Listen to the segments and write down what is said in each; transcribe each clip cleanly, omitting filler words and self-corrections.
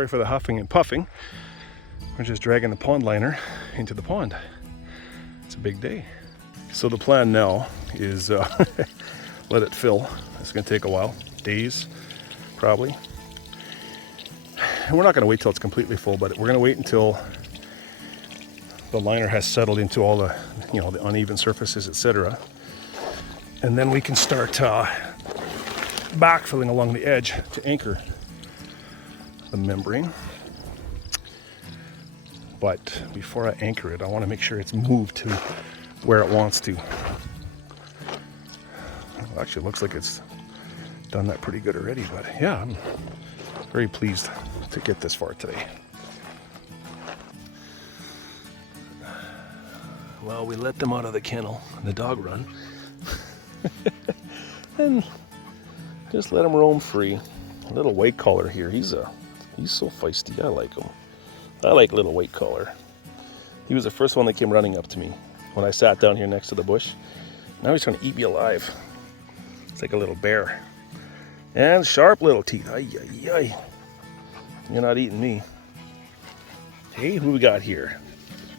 Sorry for the huffing and puffing. We're just dragging the pond liner into the pond. It's a big day. So the plan now is let it fill. It's going to take a while, days probably. And we're not going to wait till it's completely full, but we're going to wait until the liner has settled into all the, the uneven surfaces, etc. And then we can start backfilling along the edge to anchor the membrane. But before I anchor it, I want to make sure it's moved to where it wants to. Well, actually, it looks like it's done that pretty good already, but yeah, I'm very pleased to get this far today. Well, we let them out of the kennel, the dog run, and just let him roam free. A little white collar here, he's so feisty. I like him. I like little white collar. He was the first one that came running up to me when I sat down here next to the bush. Now he's trying to eat me alive. It's like a little bear. And sharp little teeth. Ay, ay, ay. You're not eating me. Hey, who we got here?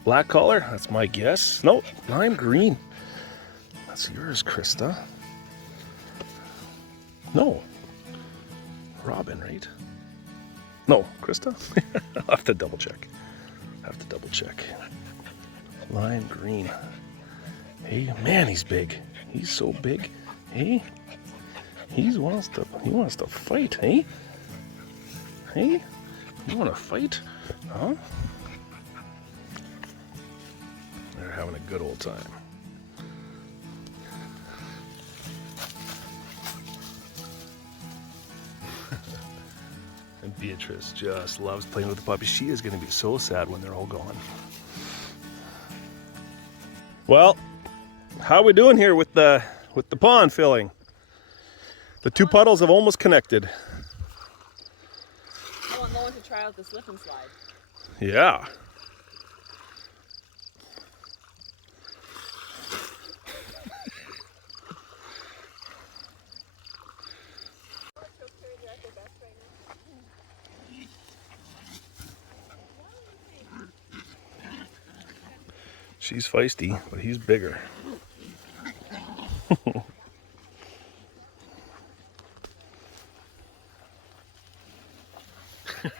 Black collar? That's my guess. No, lime green. That's yours, Krista. No. Robin, right? No, Krista? I'll have to double check. Lime green. Hey, man, he's big. He's so big. Hey, he wants to fight. Hey, you want to fight? Huh? They're having a good old time. And Beatrice just loves playing with the puppies. She is going to be so sad when they're all gone. Well, how are we doing here with the pond filling? The two puddles have almost connected. I want Lowen to try out the slip and slide. Yeah. She's feisty, but he's bigger.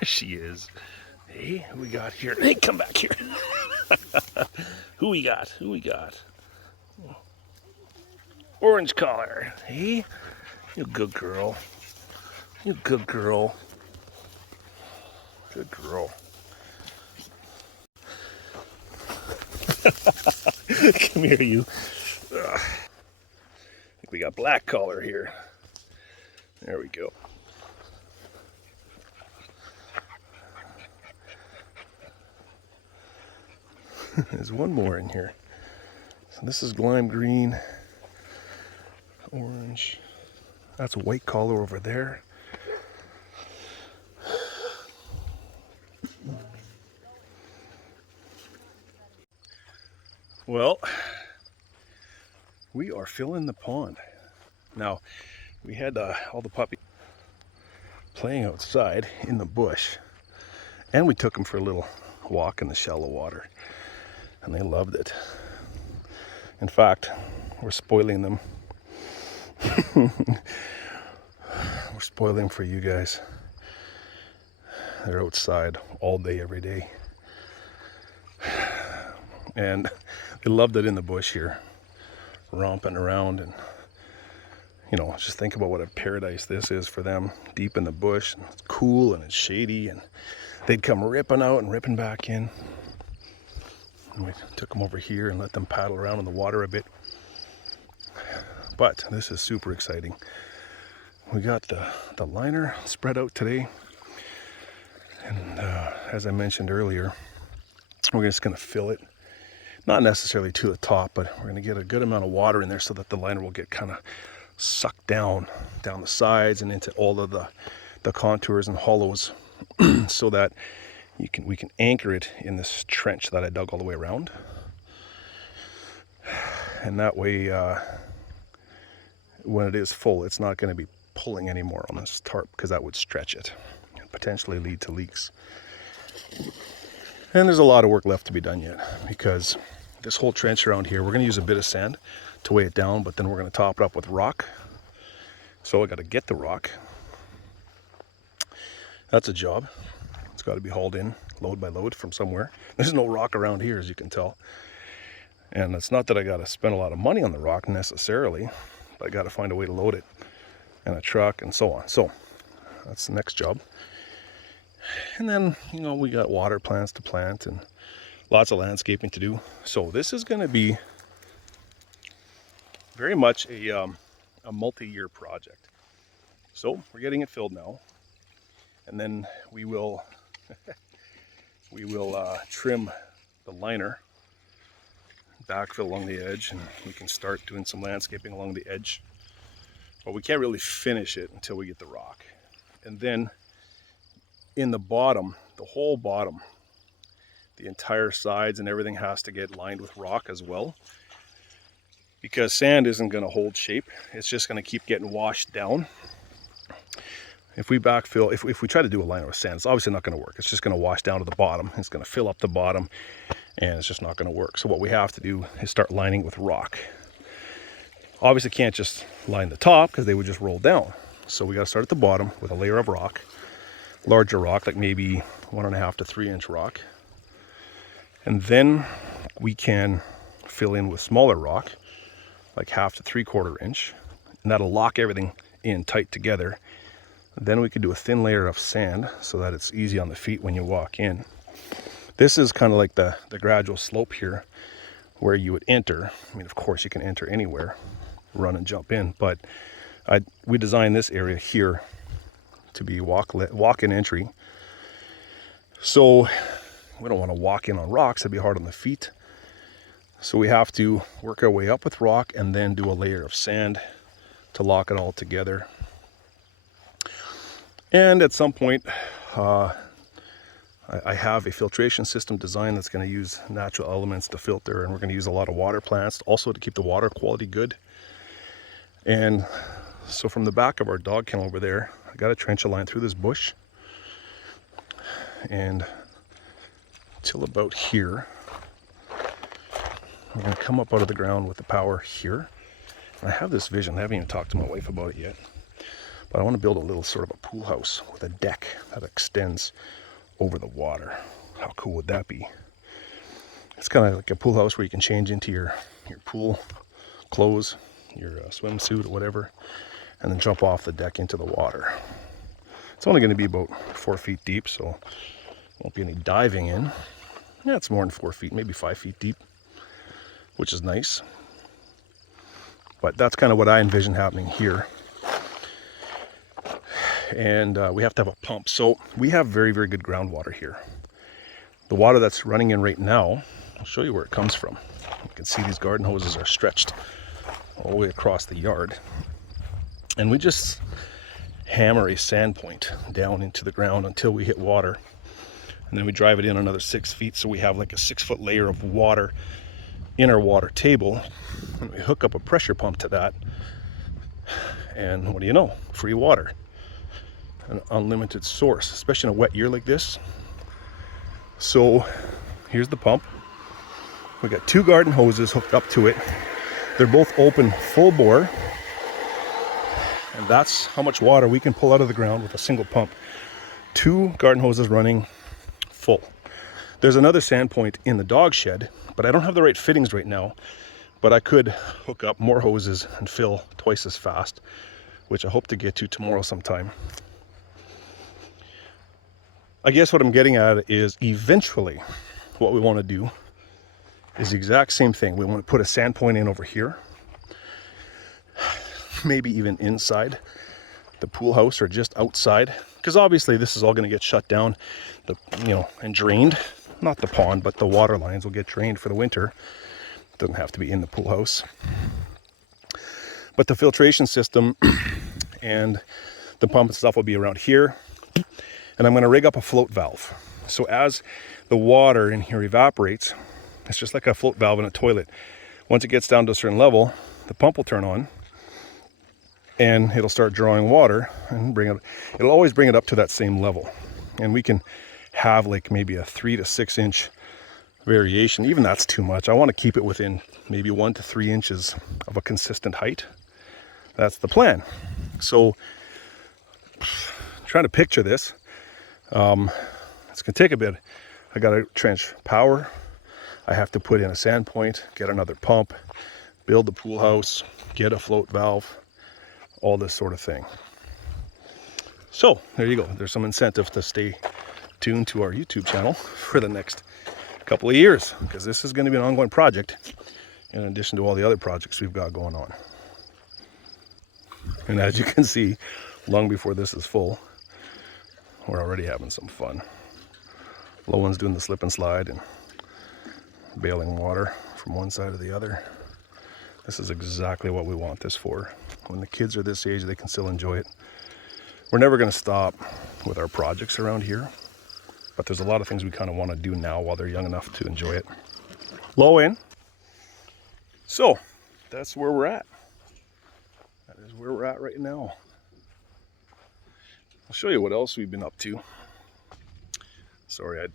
She is. Hey, who we got here? Hey, come back here. Who we got? Orange collar. Hey, you good girl. Good girl. Come here, you. I think we got black collar here. There we go. There's one more in here. So this is lime green, orange. That's a white collar over there. Well, we are filling the pond. Now, we had all the puppies playing outside in the bush, and we took them for a little walk in the shallow water, and they loved it. In fact, we're spoiling them. We're spoiling them for you guys. They're outside all day, every day. And they loved it in the bush here, romping around, and just think about what a paradise this is for them, deep in the bush. And it's cool and it's shady, and they'd come ripping out and ripping back in. And we took them over here and let them paddle around in the water a bit. But this is super exciting. We got the liner spread out today, and as I mentioned earlier, we're just going to fill it. Not necessarily to the top, but we're going to get a good amount of water in there so that the liner will get kind of sucked down the sides and into all of the contours and hollows so that we can anchor it in this trench that I dug all the way around. And that way, when it is full, it's not going to be pulling anymore on this tarp, because that would stretch it. potentially lead to leaks. And there's a lot of work left to be done yet, because this whole trench around here, we're going to use a bit of sand to weigh it down, but then we're going to top it up with rock. So I got to get the rock. That's a job. It's got to be hauled in load by load from somewhere. There's no rock around here, as you can tell. And it's not that I got to spend a lot of money on the rock necessarily, but I got to find a way to load it and a truck and so on. So that's the next job. And then, you know, we got water plants to plant and lots of landscaping to do. So this is going to be very much a multi-year project. So we're getting it filled now, and then we will trim the liner, backfill along the edge, and we can start doing some landscaping along the edge. But we can't really finish it until we get the rock. And then in the bottom, the whole bottom, the entire sides and everything has to get lined with rock as well, because sand isn't going to hold shape. It's just going to keep getting washed down. If we backfill, if we try to do a liner with sand, it's obviously not going to work. It's just going to wash down to the bottom. It's going to fill up the bottom, and it's just not going to work. So what we have to do is start lining with rock. Obviously can't just line the top, because they would just roll down. So we got to start at the bottom with a layer of rock, larger rock, like maybe 1.5 to 3 inch rock. And then we can fill in with smaller rock, like 1/2 to 3/4 inch, and that'll lock everything in tight together. Then we could do a thin layer of sand so that it's easy on the feet when you walk in. This is kind of like the gradual slope here where you would enter. I mean, of course you can enter anywhere, run and jump in, but we designed this area here to be walk-in entry. So we don't want to walk in on rocks, it'd be hard on the feet. So we have to work our way up with rock and then do a layer of sand to lock it all together. And at some point, I have a filtration system designed that's going to use natural elements to filter, and we're going to use a lot of water plants also to keep the water quality good. And so from the back of our dog kennel over there, I got a trench line through this bush, and till about here, we're going to come up out of the ground with the power here. And I have this vision, I haven't even talked to my wife about it yet, but I want to build a little sort of a pool house with a deck that extends over the water. How cool would that be? It's kind of like a pool house where you can change into your pool clothes, your swimsuit or whatever, and then jump off the deck into the water. It's only going to be about 4 feet deep, so won't be any diving in. Yeah, it's more than 4 feet, maybe 5 feet deep, which is nice. But that's kind of what I envision happening here. And we have to have a pump. So we have very, very good groundwater here. The water that's running in right now, I'll show you where it comes from. You can see these garden hoses are stretched all the way across the yard. And we just hammer a sand point down into the ground until we hit water. And then we drive it in another 6 feet, so we have like a 6-foot layer of water in our water table. And we hook up a pressure pump to that. And what do you know? Free water. An unlimited source, especially in a wet year like this. So here's the pump. We got 2 garden hoses hooked up to it. They're both open full bore. And that's how much water we can pull out of the ground with a single pump. 2 garden hoses running full. There's another sand point in the dog shed, but I don't have the right fittings right now. But I could hook up more hoses and fill twice as fast, which I hope to get to tomorrow sometime. I guess what I'm getting at is eventually what we want to do is the exact same thing. We want to put a sand point in over here, maybe even inside the pool house or just outside, because obviously this is all going to get shut down, and drained. Not the pond, but the water lines will get drained for the winter. It doesn't have to be in the pool house. But the filtration system and the pump and stuff will be around here. And I'm going to rig up a float valve. So as the water in here evaporates, it's just like a float valve in a toilet. Once it gets down to a certain level, the pump will turn on and it'll start drawing water and it'll always bring it up to that same level. and we can have like maybe a 3 to 6 inch variation. Even that's too much. I want to keep it within maybe 1 to 3 inches of a consistent height. That's the plan. So trying to picture this. It's gonna take a bit. I gotta trench power. I have to put in a sand point, get another pump, build the pool house, get a float valve, all this sort of thing. So there you go. There's some incentive to stay tuned to our YouTube channel for the next couple of years, because this is going to be an ongoing project in addition to all the other projects we've got going on. And as you can see, long before this is full, we're already having some fun. Lowen's doing the slip and slide and bailing water from one side to the other. This is exactly what we want this for. When the kids are this age, they can still enjoy it. We're never going to stop with our projects around here, but there's a lot of things we kind of want to do now while they're young enough to enjoy it. Lowen. So that's where we're at. That is where we're at right now. I'll show you what else we've been up to. Sorry, I'd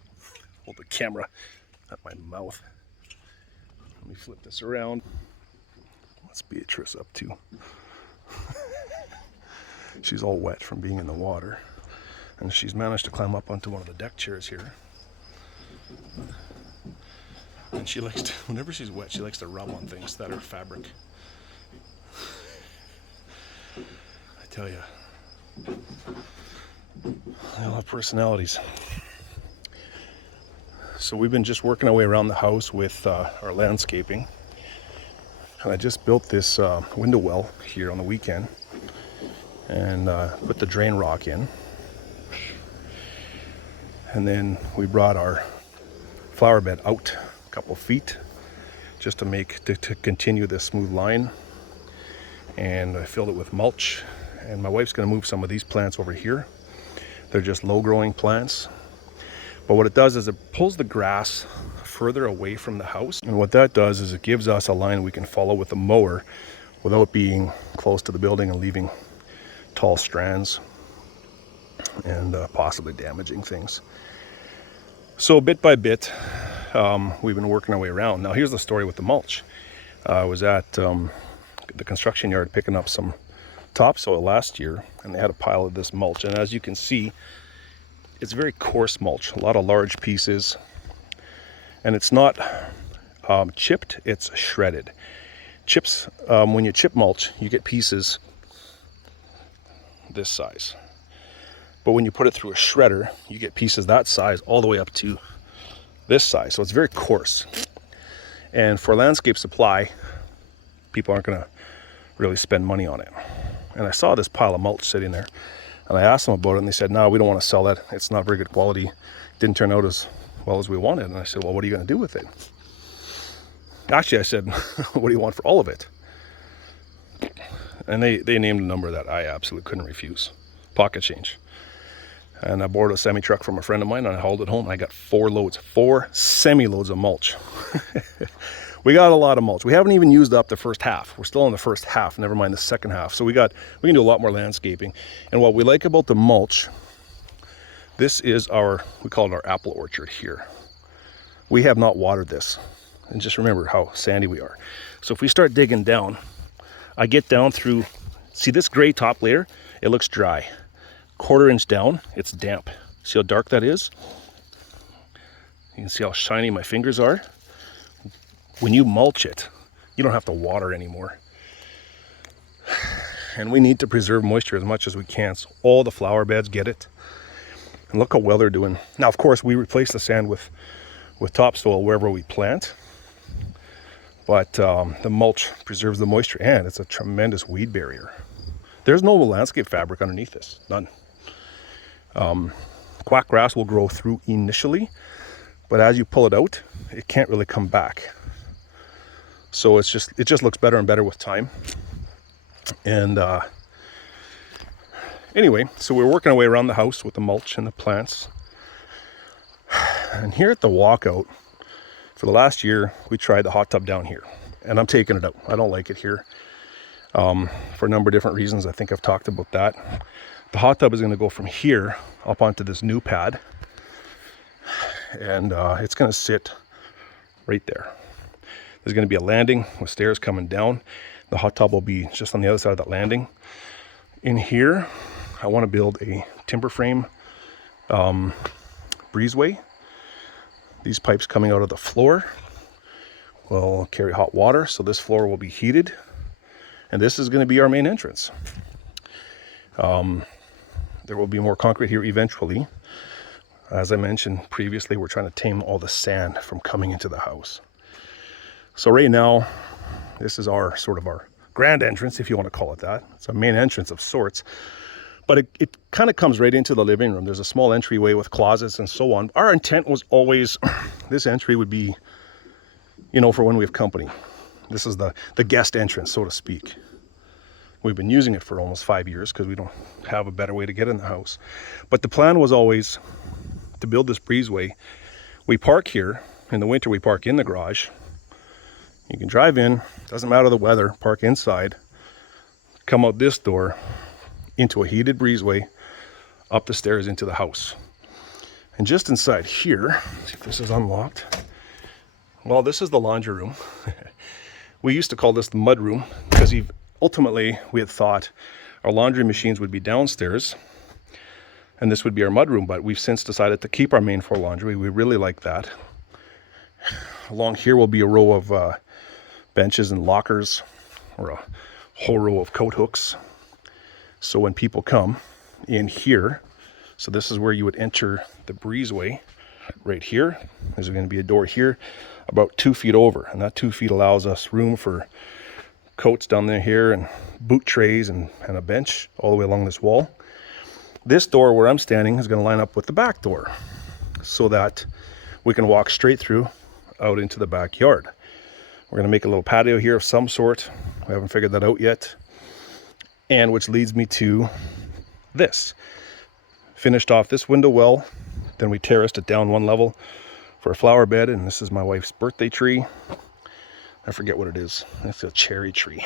hold the camera at my mouth. Let me flip this around. What's Beatrice up to? She's all wet from being in the water. And she's managed to climb up onto one of the deck chairs here. And she likes to, whenever she's wet, she likes to rub on things that are fabric. I tell you, they all have personalities. So we've been just working our way around the house with our landscaping. And I just built this window well here on the weekend and put the drain rock in. And then we brought our flower bed out a couple feet just to continue this smooth line. And I filled it with mulch. And my wife's gonna move some of these plants over here. They're just low growing plants. But what it does is it pulls the grass further away from the house. And what that does is it gives us a line we can follow with the mower without being close to the building and leaving tall strands and possibly damaging things. So bit by bit, we've been working our way around. Now here's the story with the mulch. I was at the construction yard picking up some topsoil last year, and they had a pile of this mulch. And as you can see, it's very coarse mulch, a lot of large pieces. And it's not chipped, it's shredded. Chips, when you chip mulch, you get pieces this size. But when you put it through a shredder, you get pieces that size all the way up to this size. So it's very coarse. And for landscape supply, people aren't gonna really spend money on it. And I saw this pile of mulch sitting there, and I asked them about it, and they said, no, we don't want to sell that. It's not very good quality. Didn't turn out as well as we wanted. And I said, well, what are you going to do with it? Actually, I said, what do you want for all of it? And they named a number that I absolutely couldn't refuse. Pocket change. And I borrowed a semi truck from a friend of mine, and I hauled it home, and I got 4 semi loads of mulch. We got a lot of mulch. We haven't even used up the first half. We're still in the first half, never mind the second half. So we can do a lot more landscaping. And what we like about the mulch, this is we call it our apple orchard here. We have not watered this. And just remember how sandy we are. So if we start digging down, I get down through, see this gray top layer? It looks dry. 1/4 inch down, it's damp. See how dark that is? You can see how shiny my fingers are. When you mulch it, you don't have to water anymore. And we need to preserve moisture as much as we can, so all the flower beds get it. And look how well they're doing. Now, of course, we replace the sand with topsoil wherever we plant. But the mulch preserves the moisture, and it's a tremendous weed barrier. There's no landscape fabric underneath this, none. Quack grass will grow through initially, but as you pull it out, it can't really come back. So it just looks better and better with time. And anyway, so we're working our way around the house with the mulch and the plants. And here at the walkout, for the last year, we tried the hot tub down here. And I'm taking it out. I don't like it here for a number of different reasons. I think I've talked about that. The hot tub is going to go from here up onto this new pad, and it's going to sit right there. There's going to be a landing with stairs coming down. The hot tub will be just on the other side of that landing. In here, I want to build a timber frame breezeway. These pipes coming out of the floor will carry hot water, so this floor will be heated, and this is going to be our main entrance. There will be more concrete here eventually. As I mentioned previously, we're trying to tame all the sand from coming into the house. So right now, this is our sort of our grand entrance, if you want to call it that. It's a main entrance of sorts, but it kind of comes right into the living room. There's a small entryway with closets and so on. Our intent was always this entry would be, you know, for when we have company. This is the guest entrance, so to speak. We've been using it for almost 5 years because we don't have a better way to get in the house. But the plan was always to build this breezeway. We park here. In the winter, we park in the garage. You can drive in, doesn't matter the weather, park inside, come out this door into a heated breezeway, up the stairs into the house. And just inside here, see if this is unlocked. Well, this is the laundry room. We used to call this the mud room because ultimately we had thought our laundry machines would be downstairs and this would be our mud room, but we've since decided to keep our main floor laundry. We really like that. Along here will be a row of benches and lockers, or a whole row of coat hooks. So when people come in here, so this is where you would enter the breezeway right here. There's going to be a door here about 2 feet over, and that 2 feet allows us room for coats down there here and boot trays and a bench all the way along this wall. This door where I'm standing is going to line up with the back door so that we can walk straight through out into the backyard. We're going to make a little patio here of some sort. We haven't figured that out yet. And which leads me to this. Finished off this window well, then we terraced it down 1 level for a flower bed, and this is my wife's birthday tree. I forget what it is. It's a cherry tree.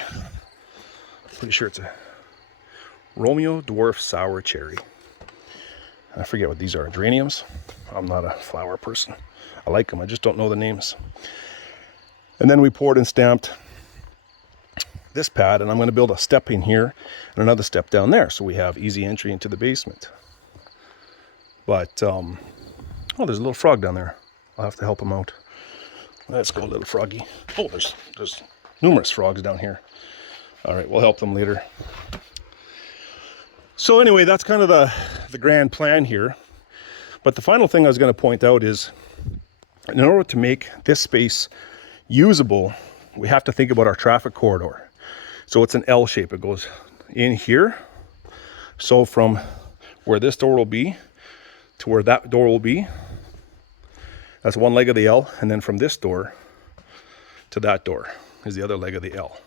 Pretty sure it's a Romeo dwarf sour cherry. I forget what these are. Geraniums. I'm not a flower person. I like them, I just don't know the names. And then we poured and stamped this pad, and I'm going to build a step in here and another step down there so we have easy entry into the basement. But oh, there's a little frog down there. I'll have to help him out. Let's go, little froggy. Oh, there's numerous frogs down here. All right, we'll help them later. So anyway, that's kind of the grand plan here. But the final thing I was going to point out is, in order to make this space usable, we have to think about our traffic corridor. So it's an L shape. It goes in here. So from where this door will be to where that door will be, that's one leg of the L. And then from this door to that door is the other leg of the L.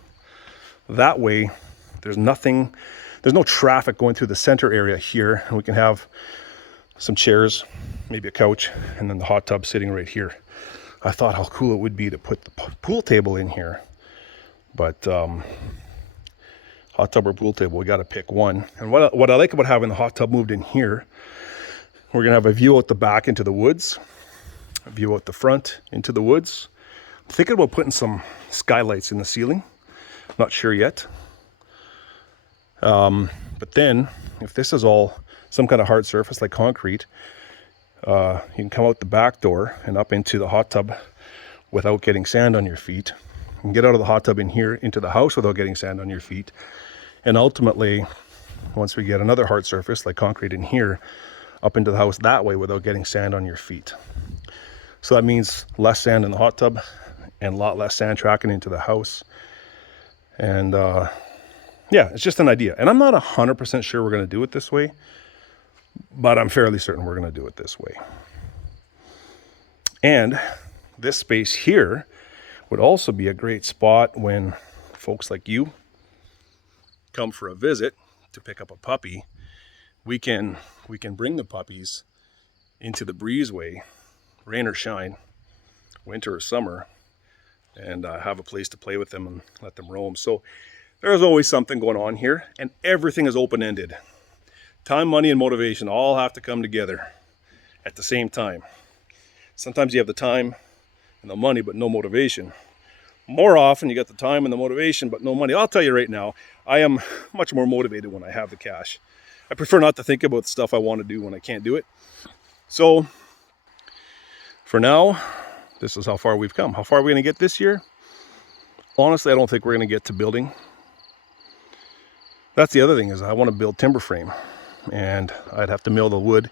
That way, there's no traffic going through the center area here. And we can have some chairs, maybe a couch, and then the hot tub sitting right here. I thought how cool it would be to put the pool table in here, but hot tub or pool table, we got to pick one. And what I like about having the hot tub moved in here, we're gonna have a view out the back into the woods, a view out the front into the woods. I'm thinking about putting some skylights in the ceiling. Not sure yet. But then, if this is all some kind of hard surface like concrete, you can come out the back door and up into the hot tub without getting sand on your feet. You can get out of the hot tub in here into the house without getting sand on your feet. And ultimately, once we get another hard surface like concrete in here, up into the house that way without getting sand on your feet. So that means less sand in the hot tub and a lot less sand tracking into the house. And yeah, it's just an idea. And I'm not 100% sure we're going to do it this way, but I'm fairly certain we're going to do it this way. And this space here would also be a great spot when folks like you come for a visit to pick up a puppy. We can bring the puppies into the breezeway, rain or shine, winter or summer, and have a place to play with them and let them roam. So there's always something going on here, and everything is open-ended. Time, money, and motivation all have to come together at the same time. Sometimes you have the time and the money, but no motivation. More often, you got the time and the motivation, but no money. I'll tell you right now, I am much more motivated when I have the cash. I prefer not to think about stuff I want to do when I can't do it. So, for now, this is how far we've come. How far are we going to get this year? Honestly, I don't think we're going to get to building. That's the other thing, is I want to build timber frame. And I'd have to mill the wood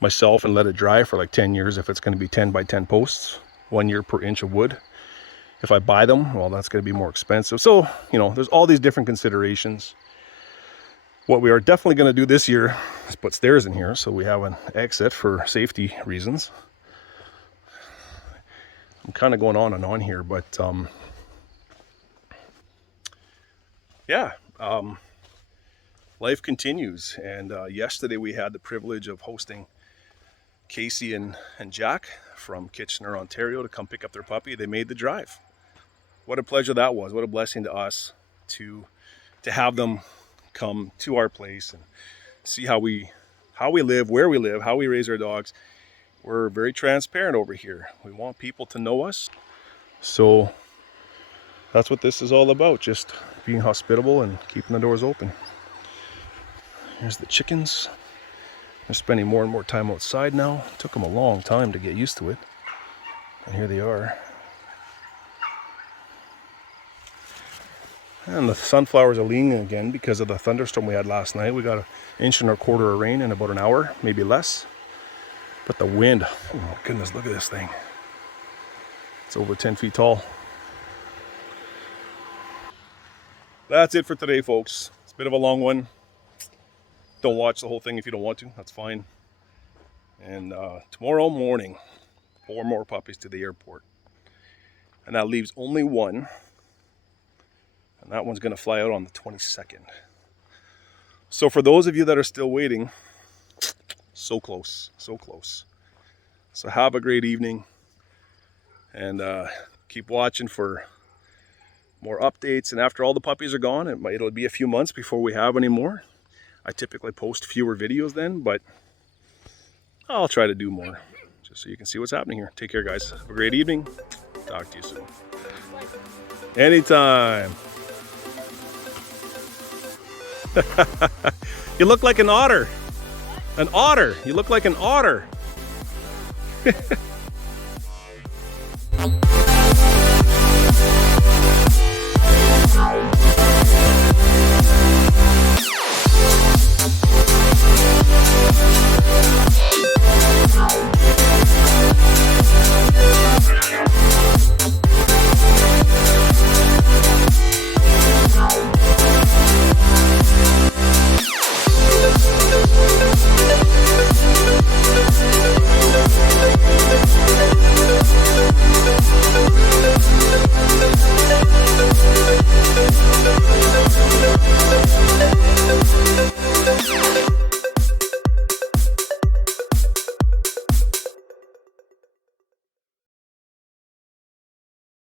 myself and let it dry for like 10 years if it's going to be 10 by 10 posts, 1 year per inch of wood. If I buy them, well, that's going to be more expensive. So, you know, there's all these different considerations. What we are definitely going to do this year is put stairs in here so we have an exit for safety reasons. I'm kind of going on and on here, but yeah, life continues. And yesterday we had the privilege of hosting Casey and Jack from Kitchener, Ontario, to come pick up their puppy. They made the drive. What a pleasure that was. What a blessing to us to have them come to our place and see how we live, where we live, how we raise our dogs. We're very transparent over here. We want people to know us. So that's what this is all about, just being hospitable and keeping the doors open. Here's the chickens. They're spending more and more time outside now. It took them a long time to get used to it. And here they are. And the sunflowers are leaning again because of the thunderstorm we had last night. We got 1.25 inches of rain in about an hour, maybe less. But the wind, oh my goodness, look at this thing. It's over 10 feet tall. That's it for today, folks. It's a bit of a long one. Don't watch the whole thing if you don't want to, that's fine. And tomorrow morning, 4 more puppies to the airport. And that leaves only one. And that one's going to fly out on the 22nd. So for those of you that are still waiting, so close, so close. So have a great evening. And keep watching for more updates. And after all the puppies are gone, it'll be a few months before we have any more. I typically post fewer videos then, but I'll try to do more, just so you can see what's happening here. Take care, guys. Have a great evening. Talk to you soon. Anytime. You look like an otter. An otter. You look like an otter.